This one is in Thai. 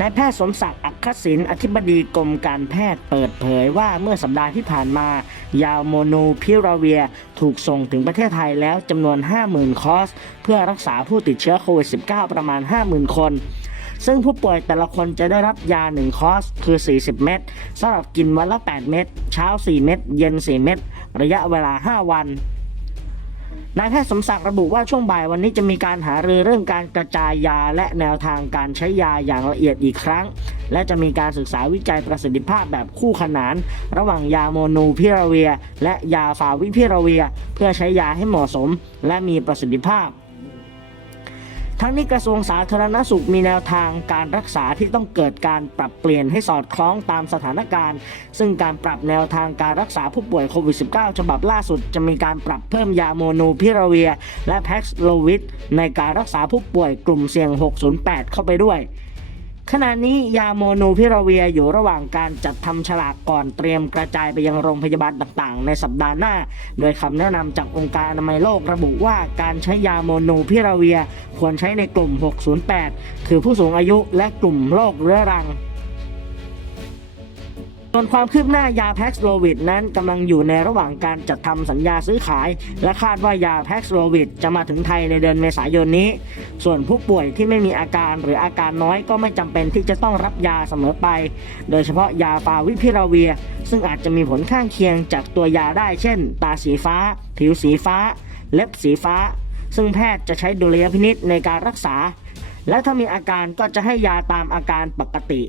นายแพทย์สมศักดิ์อักขศินอธิบดีกรมการแพทย์เปิดเผยว่าเมื่อสัปดาห์ที่ผ่านมา ยาโมโนพิราเวียถูกส่งถึงประเทศไทยแล้วจำนวน 50,000 คอร์ส เพื่อรักษาผู้ติดเชื้อโควิด -19 ประมาณ 50,000 คน ซึ่งผู้ป่วยแต่ละคนจะได้รับยา 1 คอร์ส คือ 40 เม็ดสำหรับกินวันละ 8 เม็ดเช้า 4 เม็ดเย็น 4 เม็ดระยะเวลา 5 วัน นายแพทย์สมศักดิ์ระบุว่าช่วงบ่ายวันนี้จะมีการหารือเรื่องการกระจายยาและแนวทางการใช้ยาอย่างละเอียดอีกครั้ง และจะมีการศึกษาวิจัยประสิทธิภาพแบบคู่ขนาน ระหว่างยาโมนูพิราเวีย และยาฟาวิพิราเวีย เพื่อใช้ยาให้เหมาะสม และมีประสิทธิภาพ ทั้งนี้กระทรวงสาธารณสุขมีแนวทางการรักษาที่ต้องเกิดการปรับเปลี่ยนให้สอดคล้องตามสถานการณ์ ซึ่งการปรับแนวทางการรักษาผู้ป่วยโควิด -19 ฉบับล่าสุดจะมีการปรับเพิ่มยาโมโนพิราเวีย และแพ็กซโลวิดในการรักษาผู้ป่วยกลุ่มเสี่ยง 608 เข้าไปด้วย ขณะนี้ยาโมนูพิราเวียอยู่ระหว่างการจัดทำฉลากก่อนเตรียมกระจายไปยังโรงพยาบาลต่างๆ ในสัปดาห์หน้า โดยคำแนะนำจากองค์การอนามัยโลกระบุว่าการใช้ยาโมนูพิราเวียควรใช้ในกลุ่ม 608 คือผู้สูงอายุและกลุ่มโรคเรื้อรัง ส่วนความคืบหน้ายาแพ็กโลวิดนั้นกำลังอยู่ในระหว่างการจัดทำสัญญาซื้อขาย และคาดว่ายาแพ็กโลวิดจะมาถึงไทยในเดือนเมษายนนี้ ส่วนผู้ป่วยที่ไม่มีอาการหรืออาการน้อยก็ไม่จำเป็นที่จะต้องรับยาเสมอไป โดยเฉพาะยาฟาวิพิราเวีย ซึ่งอาจจะมีผลข้างเคียงจากตัวยาได้ เช่น ตาสีฟ้า ผิวสีฟ้า เล็บสีฟ้า ซึ่งแพทย์จะใช้ดุลยพินิษในการรักษา และถ้ามีอาการก็จะให้ยาตามอาการปกติ